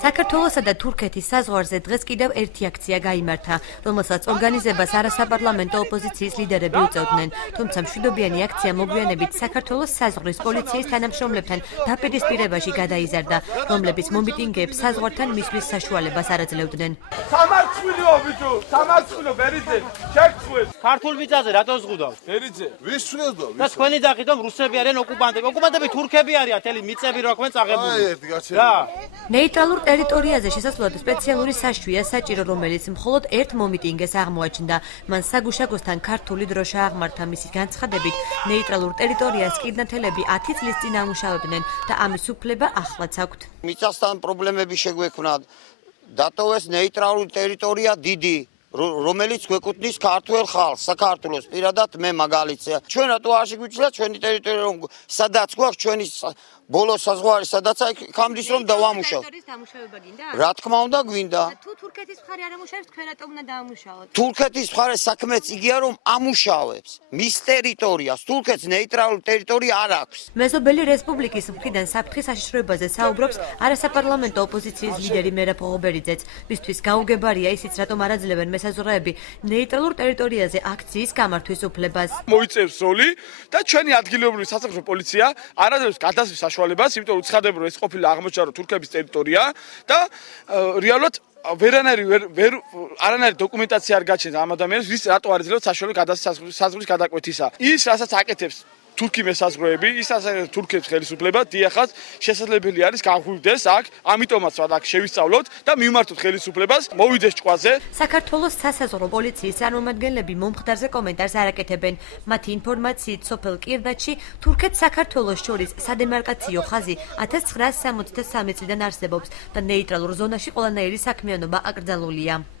საქართველოსა და თურქეთის საზღვარზე დღეს კიდევ ერთი აქცია გაიმართა, რომელსაც ორგანიზებას არასაპარლამენტო ოპოზიციის ლიდერები უწევდნენ. თუმცა მშვიდობიანი აქცია მოგვიანებით საქართველოს საზღვრის პოლიციის თანამშრომლებთან დაპირისპირებაში გადაიზარდა, რომლებიც მომიტინგეებს საზღვართან მისვლის საშუალებას არ აძლევდნენ. სამარცხვინოა ბიჭო, სამარცხვინო ბერიძე, შეგწყვეტ. ქართულ მიწაზე რატო ზღუდავს? ბერიძე, ვის ცვლილდო? და თქვენი დახით რომ რუსები არიან ოკუპანტები. ოკუპანტები თურქები არიან, თელი მიწები რო აქვენ წაღებული. აი ერთი გაჩერდა. ნეიტრალურ ტერიტორიაზე შესასვლელად სპეციალური საშვია საჭირო, რომელიც მხოლოდ ერთ მომიტინგეს აღმოაჩნდა. მან საგუშაგოსთან ქართული დროშა აღმართა. მისი განცხადებით, ნეიტრალურ ტერიტორიას კიდნათელები 10 წლის წინ ამუშავებდნენ და ამის უფლება ახლაც აქვთ. მიწასთან პრობლემები შეგვექმნა. დატოვეს ნეიტრალური ტერიტორია დიდი, რომელიც გვეკუთვნის ქართულ ხალხს, საქართველოს პირადად მე მაგალითია. ჩვენ რატო არ შეგვიძლია ჩვენი ტერიტორია რომ სადაც გვაქვს ჩვენი ბოლო საზღვარი სადაც ხამდის რომ დავამუშავოთ. რა თქმა უნდა გვინდა. თუ თურქეთის მხარე არ ამუშავებს, თქვენ რატომ უნდა დაამუშავოთ? თურქეთის მხარე საქმეც იგია რომ ამუშავებს მის ტერიტორიას. თურქეთს ნეიტრალური ტერიტორია არ აქვს. მეზობელი რესპუბლიკის მხრიდან საფრთხის საშიშროებაზე საუბრობს არასაპარლამენტო ოპოზიციის ლიდერი მერაბ ღობერიძეც. მისთვის გაუგებარია ისიც, რატომ არ აძლევენ მესაზღვრეები ნეიტრალურ ტერიტორიაზე აქციის გამართვის უფლებას. მოიწევს როლი და ჩვენი ადგილობრივი სასამართლო პოლიცია არ აძლევს გადასვლის საშუალებას, იმიტომ რომ ცხადებ რომ ეს ყოფილი აღმოჩნდა რომ თურქების ტერიტორია და რეალურად არანაირი დოკუმენტაცია არ გაჩნდა ამ ადამიანს, ვის რატო არ ეძლევა საშუალო გადასვლის საზღვრის გადაკვეთისა. ის რასაც აკეთებს თურქი მესაზღვრეები, ის რასაც თურქებს ხელისუფლება, დიახაც შესაძლებელი არის გაღვივდეს აქ, ამიტომაც აქ შევისწავლოთ და მივმართოთ ხელისუფლებას, მოვიდეს ჭყვაზე. საქართველოს სასაზღვრო პოლიციის წარმომადგენლები მომხდარზე კომენტარს არ აკეთებენ. მათი ინფორმაციით, სოფელ კირდატში თურქეთ-საქართველოს შორის სადემარკაციო ხაზი 1963 წლიდან არსებობს და ნეიტრალურ ზონაში ყველანაირი საქმიანობა აკრძალულია.